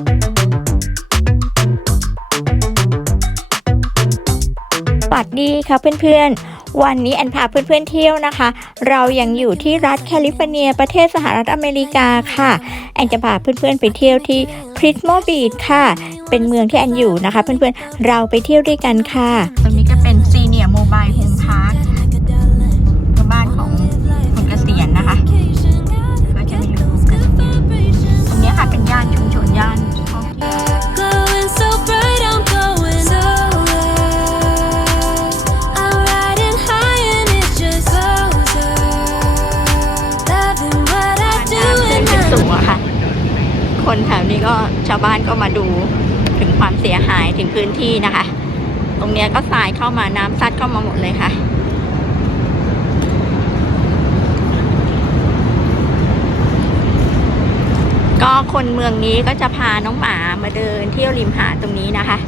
สวัสดีค่ะเพื่อนๆ วันนี้แอนพาเพื่อนๆเที่ยวนะคะ เรายังอยู่ที่รัฐแคลิฟอร์เนีย ประเทศสหรัฐอเมริกาค่ะ แอนจะพาเพื่อนๆไปเที่ยวที่พริสโมบีดค่ะ เป็นเมืองที่แอนอยู่นะคะ เพื่อนๆ เราไปเที่ยวด้วยกันค่ะ ตรงนี้ก็เป็นซีเนียโมบายโฮ คนแถวนี้ก็ชาวบ้านก็มาดูถึงความเสียหายถึงพื้นที่นะคะ ตรงเนี้ยก็ทรายเข้ามาน้ำซัดเข้ามาหมดเลยค่ะก็คนเมืองนี้ก็จะพาน้องหมามาเดินเที่ยวริมหาดตรงนี้นะคะ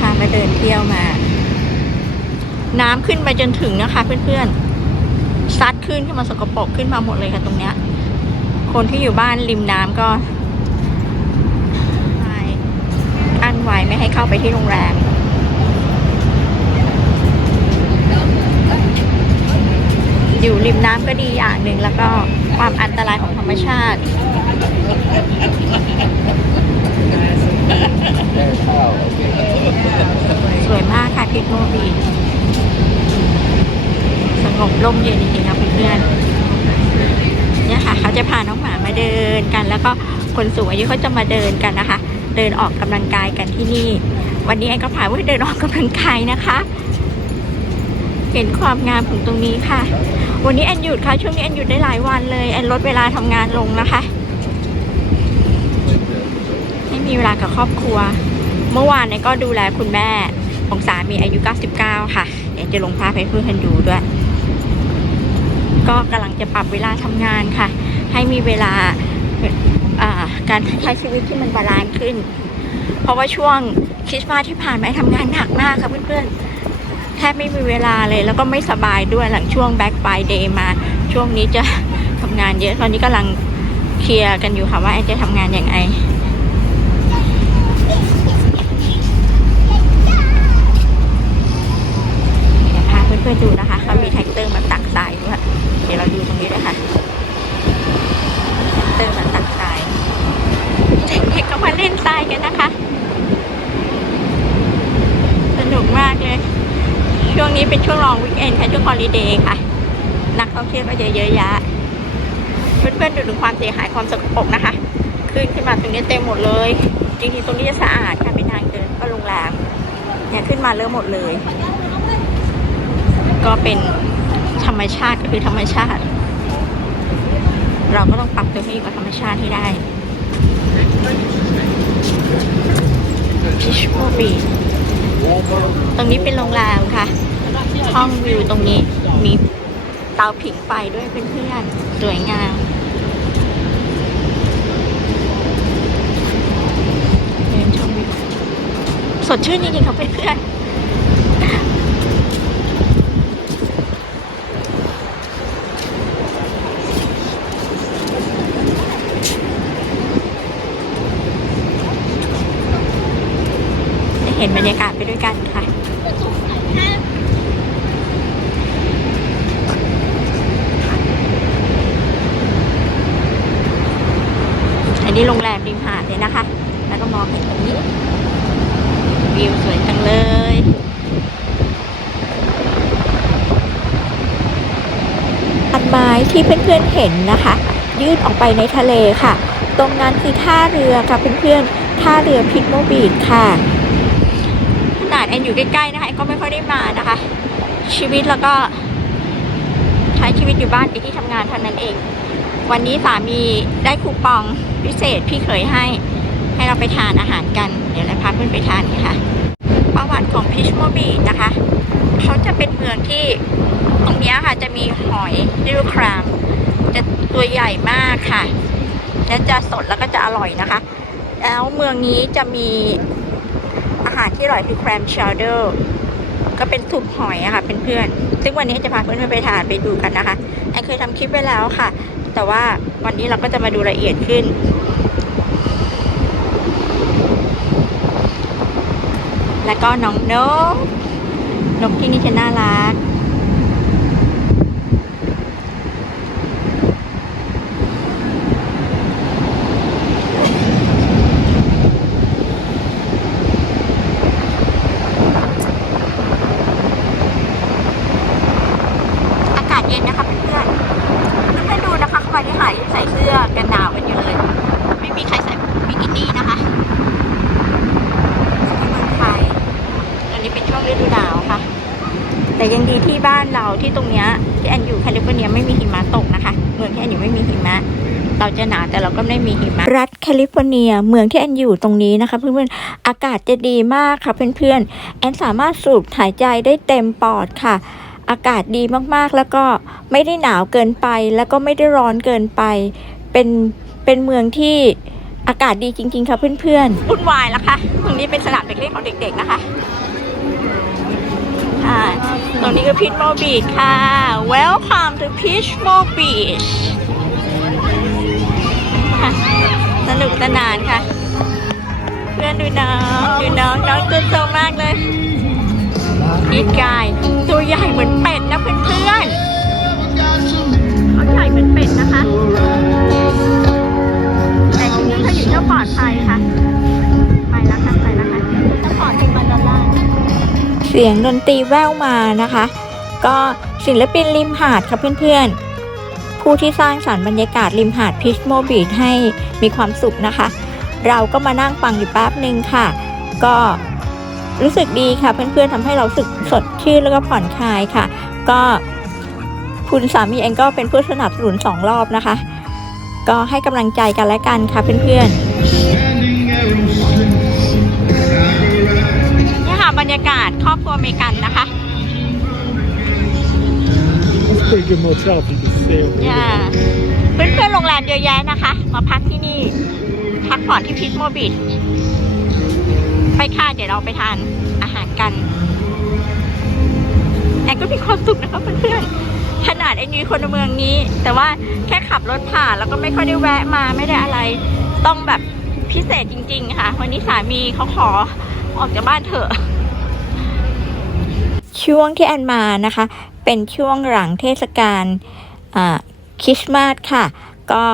พามาเดินเที่ยวมา น้ำขึ้นไปจนถึงนะคะ เพื่อนๆซัดขึ้นขึ้นมาสกปรกขึ้นมาหมดเลยค่ะตรงเนี้ย คนที่อยู่บ้านริมน้ำก็อันไว้ไม่ให้เข้าไปที่โรงแรมอยู่ริมน้ำก็ดีอย่างหนึ่งแล้วก็ความอันตรายของธรรมชาติสวยมากค่ะพิทโมบีสงบร่มเย็นจริงๆนะเพื่อนๆ เนี่ยค่ะ เขาจะพาน้องหมามาเดินกัน แล้วก็คนสูงอายุเขาจะมาเดินกันนะคะ เดินออกกำลังกายกันที่นี่ วันนี้แอนก็พาว่าเดินออกกำลังกายนะคะ เห็นความงามของตรงนี้ค่ะ วันนี้แอนหยุดค่ะ ช่วงนี้แอนหยุดได้หลายวันเลยแอนลดเวลาทำงานลงนะคะให้มีเวลากับครอบครัว เมื่อวานเนี่ยก็ดูแลคุณแม่ของสามีอายุ 99 ค่ะเดี๋ยวจะลงภาพให้เพื่อนดูด้วย ก็กำลังจะปรับเวลาทำงานค่ะ ให้มีเวลาการใช้ชีวิตที่มันบาลานซ์ขึ้น เพราะว่าช่วงคริสต์มาสที่ผ่านมาทำงานหนักมากค่ะเพื่อนๆ แทบไม่มีเวลาเลยแล้วก็ไม่สบายด้วยหลังช่วงแบ็คไฟเดย์มา ช่วงนี้จะทำงานเยอะ ตอนนี้กำลังเคลียร์กันอยู่ค่ะว่าแอนจะทำงานอย่างไงเดี๋ยวพาเพื่อนๆดูนะคะเขามีแท็ก ดี๋ยวเราดูตรงนี้ด้วยค่ะเตอร์มาตักทรายเด็กๆก็มาเล่นทรายกันนะคะ สนุกมากเลย ช่วงนี้เป็นช่วงลองวิกเอนค่ะช่วงฮอลิเดย์ค่ะ นักท่องเที่ยวก็จะเยอะแยะเพื่อนๆดูถึงความเสียหายความสกปรกนะคะขึ้นขึ้นมาตรงนี้เต็มหมดเลย จริงๆตรงนี้จะสะอาดค่ะเป็นทางเดินก็โรงแรมเนี่ยขึ้นมาเริ่มหมดเลย ก็เป็น ธรรมชาติก็คือธรรมชาติ เราก็ต้องปรับตัวให้อยู่กับธรรมชาติให้ได้พิชโมบีตรงนี้เป็นโรงแรมค่ะ ห้องวิวตรงนี้มีเตาผิงไฟด้วยเป็นเพื่อนๆสวยงามเดินชมวิวสดชื่นจริงๆค่ะเพื่อนๆ เห็นบรรยากาศไปด้วยกันค่ะอันนี้โรงแรมริมหาดเลยนะคะ แล้วก็มองเห็นตรงนี้ วิวสวยจังเลยอันไม้ที่เพื่อนๆเห็นนะคะ ยื่นออกไปในทะเลค่ะ ตรงนั้นคือท่าเรือค่ะเพื่อนๆท่าเรือพิทโมบีดค่ะาดแอนอยู่ใกล้ๆนะคะแอนก็ไม่ค่อยได้มานะคะ ชีวิตแล้วก็ใช้ชีวิตอยู่บ้านไปที่ทำงานเท่านั้นเอง วันนี้สามีได้คูปองพิเศษพี่เคยให้ ให้เราไปทานอาหารกัน เดี๋ยวเราพาเพื่อนไปทานกันค่ะประวัติของพิชโมบีนะคะ เขาจะเป็นเมืองที่ตรงนี้ค่ะจะมีหอยดิลครามจะตัวใหญ่มากค่ะ และจะสดแล้วก็จะอร่อยนะคะ แล้วเมืองนี้จะมีารที่อร่อยคือแครมชาวเดอร์ก็เป็นสุปหอยอะค่ะเพื่อนๆซึ่งวันนี้จะพาเพื่อนๆไปทานไปดูกันนะคะแอนเคยทำคลิปไว้แล้วค่ะ แต่ว่าวันนี้เราก็จะมาดูละเอียดขึ้น แล้วก็น้องนกนกที่นี่จะน่ารัก ที่ตรงเนี้ยที่แอนอยู่แคลิฟอร์เนียไม่มีหิมะตกนะคะ เมืองที่แอนอยู่ไม่มีหิมะเราจะหนาวแต่เราก็ไม่มีหิมะรัฐแคลิฟอร์เนียเมืองที่แอนอยู่ตรงนี้นะคะ เพื่อนๆอากาศจะดีมากค่ะเพื่อนๆแอนสามารถสูดหายใจได้เต็มปอดค่ะ อากาศดีมากๆแล้วก็ไม่ได้หนาวเกินไป แล้วก็ไม่ได้ร้อนเกินไป เป็นเป็นเมืองที่อากาศดีจริง ๆ ค่ะเพื่อนๆวุ่นวายแล้วค่ะตรงนี้เป็นสนามเด็กเล่นของเด็ก ๆ นะคะอ่า ตรงนี้ก็พีชโมบีชค่ะ Welcome to Peachmo Beach ค่ะสนุกสนานค่ะ เพื่อนดูน้องดูน้องน้องตื่นโตมากเลยพีชกายตัวใหญ่เหมือนเป็ดนะเพื่อน เสียงดนตรีแว่วมานะคะ ก็ศิลปินริมหาดค่ะเพื่อนๆ ผู้ที่สร้างสรรค์บรรยากาศริมหาดพิชโมบีดให้มีความสุขนะคะ เราก็มานั่งฟังอยู่แป๊บหนึ่งค่ะ ก็รู้สึกดีค่ะเพื่อนๆทำให้เราสึกสดชื่นแล้วก็ผ่อนคลายค่ะ ก็คุณสามีเองก็เป็นผู้สนับสนุนสองรอบนะคะ ก็ให้กำลังใจกันและกันค่ะเพื่อนๆ รรยากาศครอบครัวอเมริกันนะคะ That's a pretty good motel if you can stay over อย่า there. เพื่อนๆโรงแรมเยอะแยะนะคะ มาพักที่นี่ พักผ่อนที่พิชโมบิดไปค่ะ เดี๋ยวเราไปทานอาหารกันแอนก็มีความสุขนะคะเพื่อนๆ ขนาดแอนอยู่คนในเมืองนี้ แต่ว่าแค่ขับรถผ่านแล้วก็ไม่ค่อยได้แวะมาไม่ได้อะไร ต้องแบบพิเศษจริง ๆ ค่ะ วันนี้สามีเขาขอออกจากบ้านเถอะ ช่วงที่แอนมานะคะ เป็นช่วงหลังเทศกาลคริสต์มาสค่ะ ก็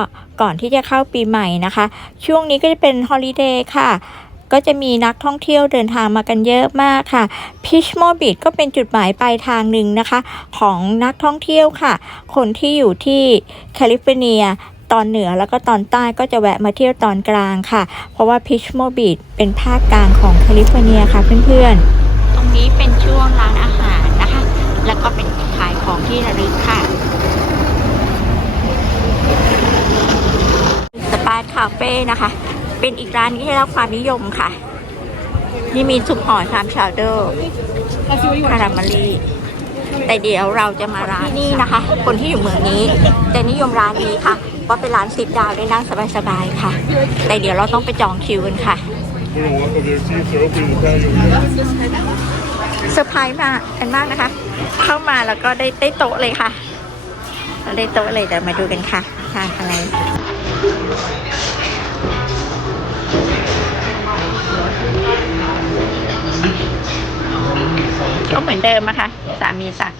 ก่อนที่จะเข้าปีใหม่นะคะ ช่วงนี้ก็จะเป็นฮอลิเดย์ค่ะก็จะมีนักท่องเที่ยวเดินทางมากันเยอะมากค่ะพิชโมบิดก็เป็นจุดหมายปลายทางหนึ่งนะคะ ของนักท่องเที่ยวค่ะ คนที่อยู่ที่แคลิฟอร์เนียตอนเหนือแล้วก็ตอนใต้ก็จะแวะมาเที่ยวตอนกลางค่ะ เพราะว่าพิชโมบิดเป็นภาคกลางของแคลิฟอร์เนียค่ะเพื่อนๆ นี้เป็นช่วงร้านอาหารนะคะ แล้วก็เป็นขายของที่ระลึกค่ะสปาร์คาเฟ่นะคะ เป็นอีกร้านที่ได้รับความนิยมค่ะ นี่มีซุปหอยคามชาวเดอร์คาราเมลีแต่เดี๋ยวเราจะมาร้านนี้นะคะ คนที่อยู่เมืองนี้จะนิยมร้านนี้ค่ะเพราะเป็นร้านสิบดาวได้นั่งสบายๆค่ะ แต่เดี๋ยวเราต้องไปจองคิวกันค่ะ เซอร์ไพรส์มากกันมากนะคะ เข้ามาแล้วก็ได้ได้โต๊ะเลยค่ะเราได้โต๊ะเลยเดี๋ยวมาดูกันค่ะทานอะไรก็เหมือนเดิมอะค่ะสามีสั่ง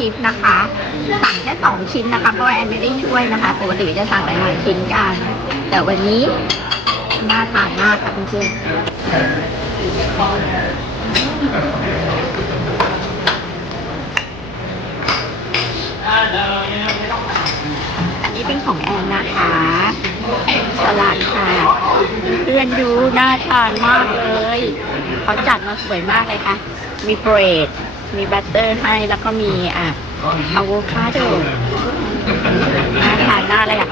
ชิพนะคะสั่งแค่สองชิ้นนะคะเพราะแอนไม่ได้ช่วยนะคะปกติจะสั่งหลายๆชิ้นกัน แต่วันนี้น่าทานมากค่ะเพื่อนๆอันนี้เป็นของแอนนะคะสลัดค่ะเพื่อนดูน่าทานมากเลย เขาจัดมาสวยมากเลยค่ะ มีเบรด มีบัตเตอร์ให้ แล้วก็มีอะอะโวคาโดน่าทานมากเลยอะ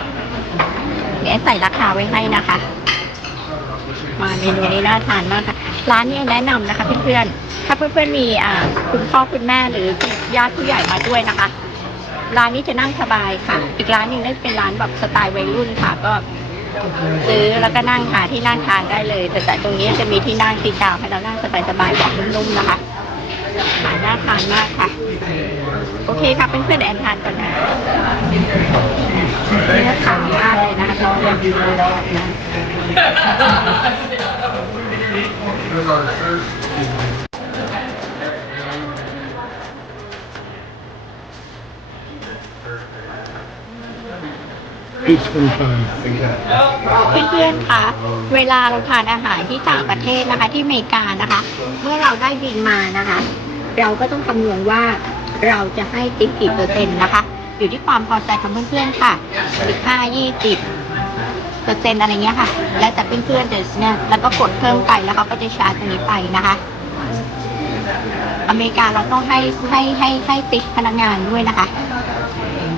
เดี๋ยวแอนใส่ราคาไว้ให้นะคะ มาเมนูนี้น่าทานมากค่ะ ร้านนี้แนะนำนะคะเพื่อนๆ ถ้าเพื่อนๆมีอ่าคุณพ่อคุณแม่หรือญาติผู้ใหญ่มาด้วยนะคะ ร้านนี้จะนั่งสบายค่ะ อีกร้านหนึ่งนั่นเป็นร้านแบบสไตล์วัยรุ่นค่ะ ก็ซื้อแล้วก็นั่งหาที่นั่งทานได้เลย แต่แต่ตรงนี้จะมีที่นั่งสีดาวให้เรานั่งสบายๆแบบนุ่มๆนะคะ น่าทานมากค่ะ โอเคค่ะเป็นเพื่อนแอนทานก่อนนะเนื้อขาวมากเลยนะคะน้องนะ Each one time. เพื่อนๆคะเวลาเราทานอาหารที่ต่างประเทศนะคะ ที่อเมริกานะคะ เมื่อเราได้บินมานะคะ เราก็ต้องคำนวณว่าเราจะให้ติ๊กกี่เปอร์เซ็นต์นะคะ อยู่ที่ความพอใจของเพื่อนๆค่ะสิบห้ายี่สิบเปอร์เซ็นต์อะไรเงี้ยค่ะ แล้วแต่เพื่อนๆจะเนี่ยแล้วก็กดเพิ่มไปแล้วเขาก็จะชาร์จตรงนี้ไปนะคะ อเมริกาเราต้องให้ให้ให้ให้ติ๊กพนักงานด้วยนะคะ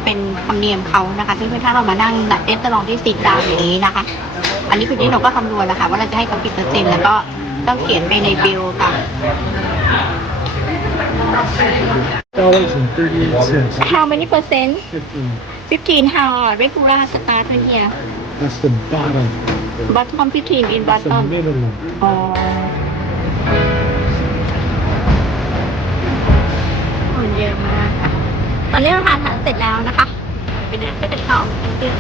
เป็นธรรมเนียมเขานะคะซึ่งถ้าเรามานั่งแบบเอสตลองที่สิดดาวอย่างนี้นะคะ อันนี้คือที่เราก็คำนวณแล้วค่ะ ว่าเราจะให้เขากี่เปอร์เซ็นต์แล้วก็ต้องเขียนไปในบิลค่ะ Dollars and thirty-eight cents. How many percent Fifteen. 15 how regular start here That's the bottom. bottom 15 in That's the bottom minimum. อ๋อคนเยอะมากค่ะตอนนี้เราทานอาหารเสร็จแล้วนะคะเป็นเดินไปกันต่อเพื่อน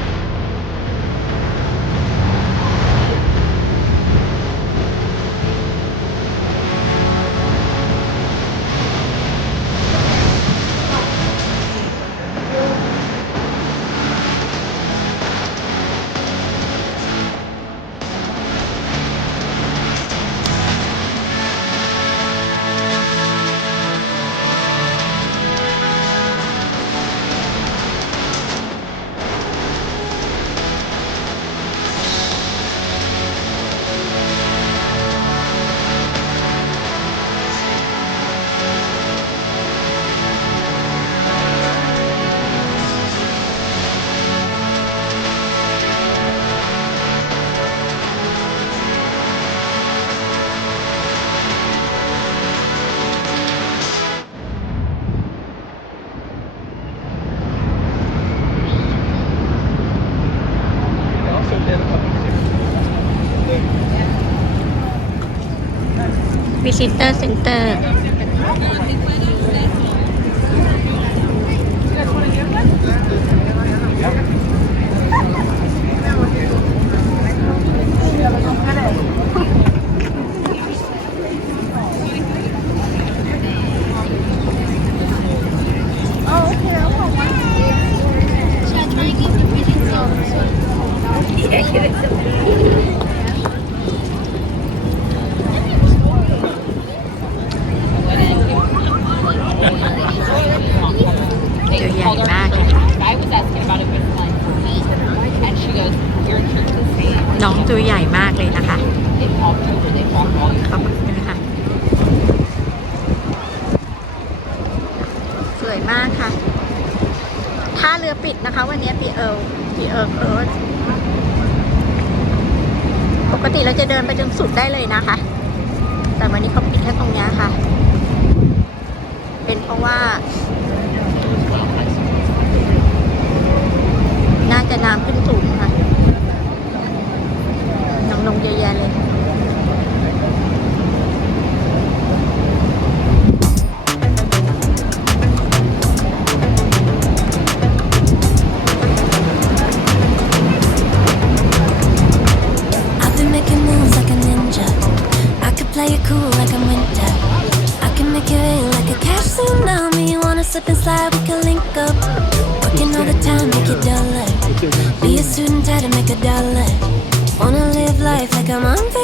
วิสิเตอร์เซ็นเตอร์ ตัวใหญ่มากเลยค่ะ I was asking about it with my and she goes, Your church is saying น้อง ตัวใหญ่มากเลยนะคะขอบคุณค่ะสวยมากค่ะ ท่าเรือปิดนะคะ วันนี้ปีเอิลปีเอิลเอิร์ปกติเราจะเดินไปจนสุดได้เลยนะคะ แต่วันนี้เขาปิดแค่ตรงนี้ค่ะ เป็นเพราะว่า น่าจะน้ำขึ้น Come on,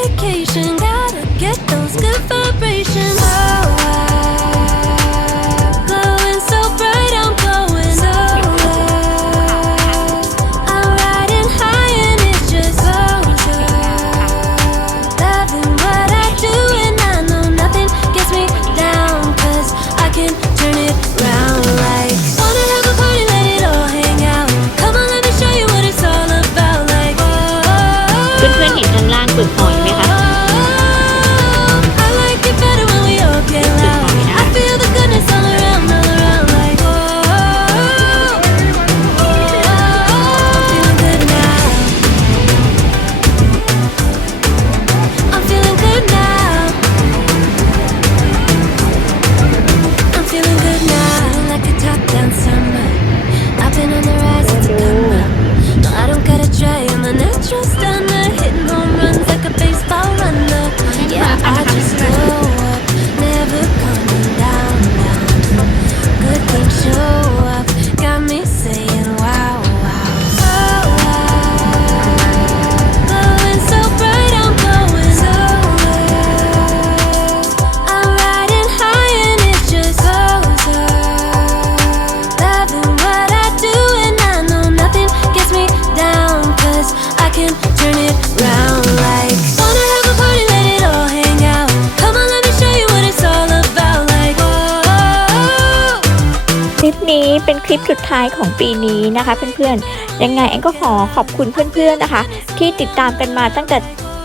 นี้เป็นคลิปสุดท้ายของปีนี้นะคะ เพื่อนๆ ยังไงแอนก็ขอขอบคุณเพื่อนๆนะคะ ที่ติดตามกันมาตั้งแต่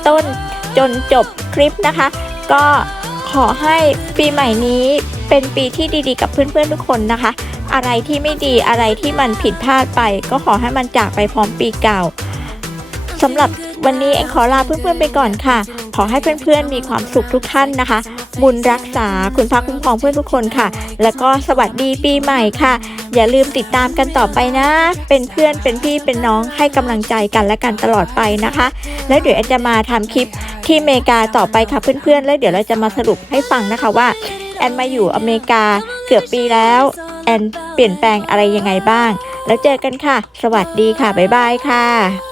ต้นจนจบคลิปนะคะ ก็ขอให้ปีใหม่นี้เป็นปีที่ดีๆ กับเพื่อนๆทุกคนนะคะ อะไรที่ไม่ดีอะไรที่มันผิดพลาดไป ก็ขอให้มันจากไปพร้อมปีเก่า สำหรับวันนี้เอ็งขอลาเพื่อนๆไปก่อนค่ะ ขอให้เพื่อนๆมีความสุขทุกท่านนะคะ บุญรักษาคุณพระคุ้มครองเพื่อนทุกคนค่ะ แล้วก็สวัสดีปีใหม่ค่ะ อย่าลืมติดตามกันต่อไปนะ เป็นเพื่อนเป็นพี่เป็นน้องให้กำลังใจกันและกันตลอดไปนะคะ แล้วเดี๋ยวแอนจะมาทำคลิปที่อเมริกาต่อไปค่ะเพื่อนๆ แล้วเดี๋ยวเราจะมาสรุปให้ฟังนะคะว่า แอนมาอยู่อเมริกาเกือบปีแล้ว แอนเปลี่ยนแปลงอะไรยังไงบ้าง แล้วเจอกันค่ะ สวัสดีค่ะ บ๊ายบายค่ะ